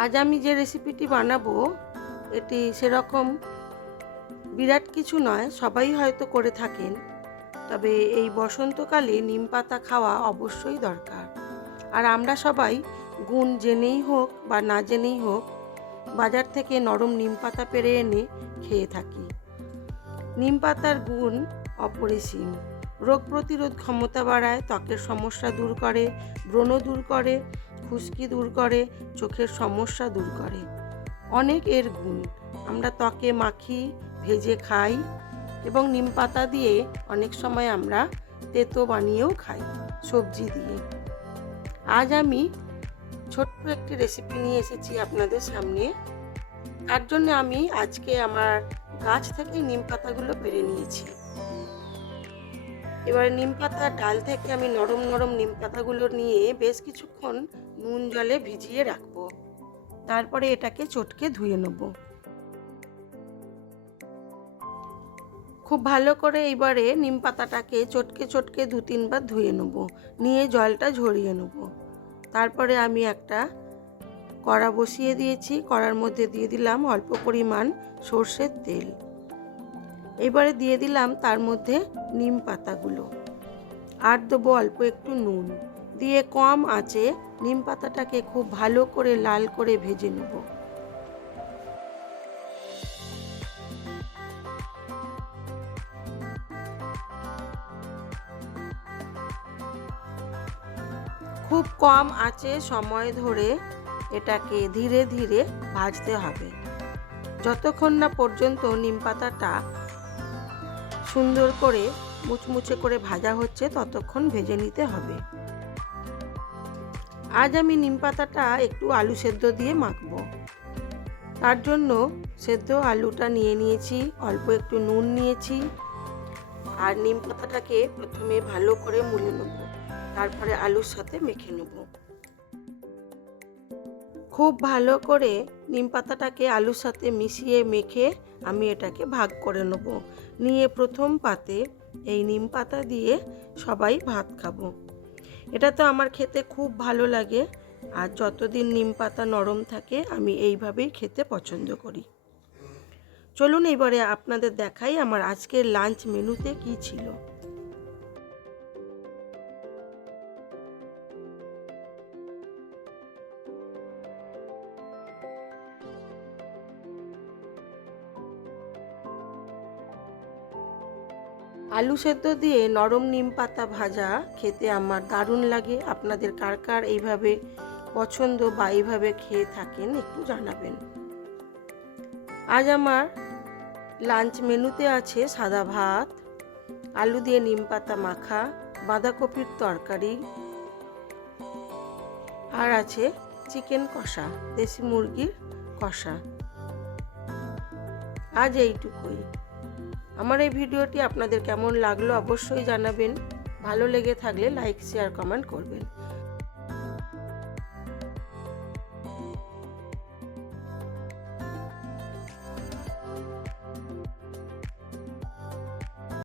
আজ আমি যে রেসিপিটি বানাবো এটি সেরকম বিরাট কিছু নয়, সবাই হয়তো করে থাকেন। তবে এই বসন্তকালে নিম পাতা খাওয়া অবশ্যই দরকার। আর আমরা সবাই গুণ জেনেই হোক বা না জেনেই হোক বাজার থেকে নরম নিম পাতা পেড়ে এনে খেয়ে থাকি। নিম পাতার গুণ অপরিসীম। রোগ প্রতিরোধ ক্ষমতা বাড়ায়, ত্বকের সমস্যা দূর করে, ব্রণ দূর করে, খুশকি দূর করে, চোখের সমস্যা দূর করে। অনেক এর গুণ। আমরা ত্বকে মাখি, ভেজে খাই এবং নিম পাতা দিয়ে অনেক সময় আমরা তেতো বানিয়েও খাই সবজি দিয়ে। আজ আমি ছোট্ট একটি রেসিপি নিয়ে এসেছি আপনাদের সামনে। তার জন্য আমি আজকে আমার গাছ থেকে নিম পাতাগুলো পেড়ে নিয়েছি। এবারে নিম পাতার ডাল থেকে আমি নরম নরম নিম পাতাগুলো নিয়ে বেশ কিছুক্ষণ নুন জলে ভিজিয়ে রাখবো। তারপরে এটাকে চটকে ধুয়ে নেব। খুব ভালো করে এবারে নিম পাতাটাকে চটকে চটকে 2-3 বার ধুয়ে নেব, নিয়ে জলটা ঝরিয়ে নেব। তারপরে আমি একটা কড়া বসিয়ে দিয়েছি। কড়ার মধ্যে দিয়ে দিলাম অল্প পরিমাণ সর্ষের তেল। এবারে দিয়ে দিলাম তার মধ্যে নিম পাতাগুলো, আর দেবো অল্প একটু নুন দিয়ে কম আঁচে নিম পাতাটাকে খুব ভালো করে লাল করে ভেজে নেব। খুব কম আঁচে সময় ধরে এটাকে ধীরে ধীরে ভাজতে হবে, যতক্ষণ না পর্যন্ত নিম পাতাটা সুন্দর করে মুচমুচে করে ভাজা হচ্ছে ততক্ষণ ভেজে নিতে হবে। আজ আমি নিম পাতাটা একটু আলু সেদ্ধ দিয়ে মাখবো। তার জন্য সেদ্ধ আলুটা নিয়ে নিয়েছি, অল্প একটু নুন নিয়েছি, আর নিম পাতাটাকে প্রথমে ভালো করে মুড়ে নেব, তারপরে আলুর সাথে মেখে নেব। খুব ভালো করে নিম পাতাটাকে আলুর সাথে মিশিয়ে মেখে আমি এটাকে ভাগ করে নেব। নিয়ে প্রথম পাতে এই নিম পাতা দিয়ে সবাই ভাত খাবো। এটা তো আমার খেতে খুব ভালো লাগে, আর যতদিন নিম পাতা নরম থাকে আমি এইভাবেই খেতে পছন্দ করি। চলুন এবারে আপনাদের দেখাই আমার আজকের লাঞ্চ মেনুতে কি ছিল। আলু সেদ্ধ দিয়ে নরম নিম পাতা ভাজা খেতে আমার দারুণ লাগে। আপনাদের কার কার এইভাবে পছন্দ বা এইভাবে খেয়ে থাকেন একটু জানাবেন। আজ আমার লাঞ্চ মেনুতে আছে সাদা ভাত, আলু দিয়ে নিম পাতা মাখা, বাঁধাকপির তরকারি, আর আছে চিকেন কষা, দেশি মুরগির কষা। আজ এইটুকুই। আমার এই ভিডিওটি আপনাদের কেমন লাগলো অবশ্যই জানাবেন। ভালো লেগে থাকলে লাইক, শেয়ার, কমেন্ট করবেন।